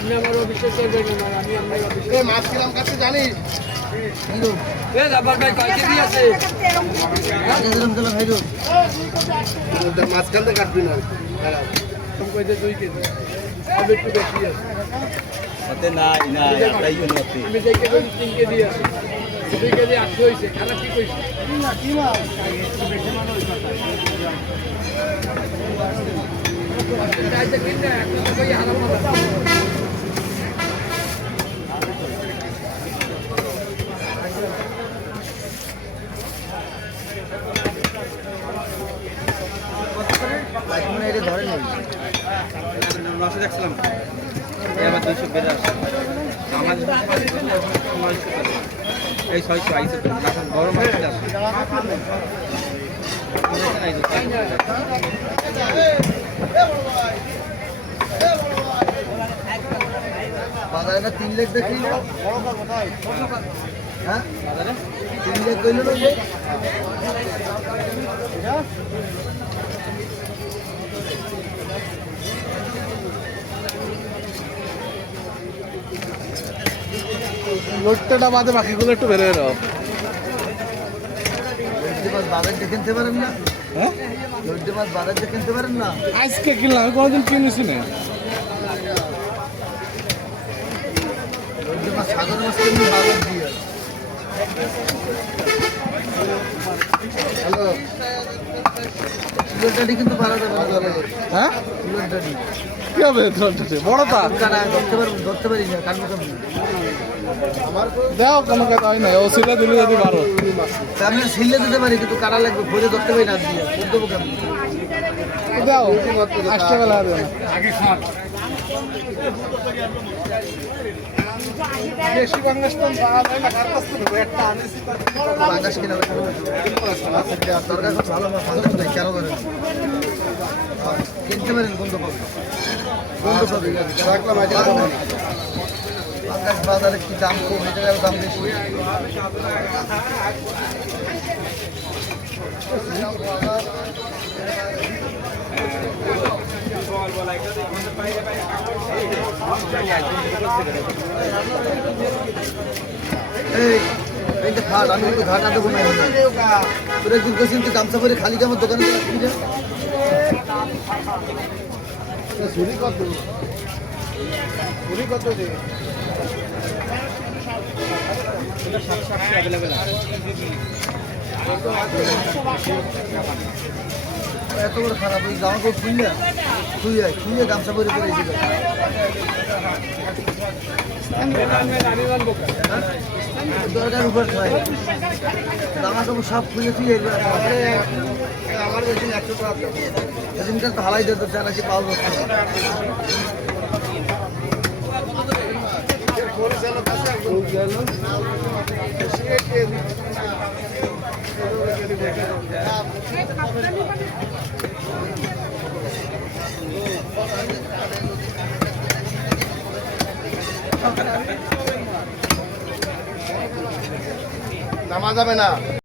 আমি আমার অভিষেক করবেন না, আমি আপনার অভিষেক মাছ কিরাম কাটতে জানিস? মাঝখানতে কাটবি না, 2 কেজি একটু বেশি আছে। আমি যে কেজি 3 কেজি আছে, 2 কেজি 800 হয়েছে। খারাপ কি কইছে? দেখছিলাম এবার 200 বেড়ে আসছে আমাদের এই 600 আইসে বড় মাছ আছে বাজারে 3 লাখ দেখি হ্যাঁ 3 লাখ কইল না লোটটা বাদে বাকিগুলো একটু বেরোয় রাও। বাজার দেখতে পারেন না? হ্যাঁ লোটে মাছ বাজার দেখতে পারেন না? আজকে কিনলাম, আমি কোনোদিন কিনেছি না। লোটে মাছ সাগর মাছ কিনে বাজার দিয়ে। হ্যালো লোটটাটি কিন্তু পারা যাবে না জলে। হ্যাঁ লোটটাটি কি হবে? বড়টা ধরতে পারি না কান মতো দাও, কোনো কথা হয় না। ও সিলে দিলে যদি পারো আমি ছিলে দিতে পারি, কিন্তু কারা লাগবে ভরে ধরতে পারি না দিয়ে দেবো কেমন দাও, আসতে বেলা হবে না। বেশি বাংলাদেশ তো বাংলাদেশ কিনা দরকার ভালো মাছ কেন করেন কিনতে পারেন বন্ধু পাবেন বাংলাদেশ বাজারে কি দাম কম, এটা দাম বেশি। এই ঘাট আমি কিন্তু ঘাট আদৌ নাই তোর একদিন কেছেন তুই গামছা পরে খালি আমার দোকানে ঝুড়ি কত? ঝুড়ি কত? এত বড় খারাপ ওই জামা কাপড় খুলে গামছা পরে পরেছিল দরকার উপর খায় জামা কাপড় সব খুলে তুই আমার বেশি 100 টাকা সেদিনকার তো হালাই দিতে চায় নাকি পাওয়া যাচ্ছে নামা যাবে না।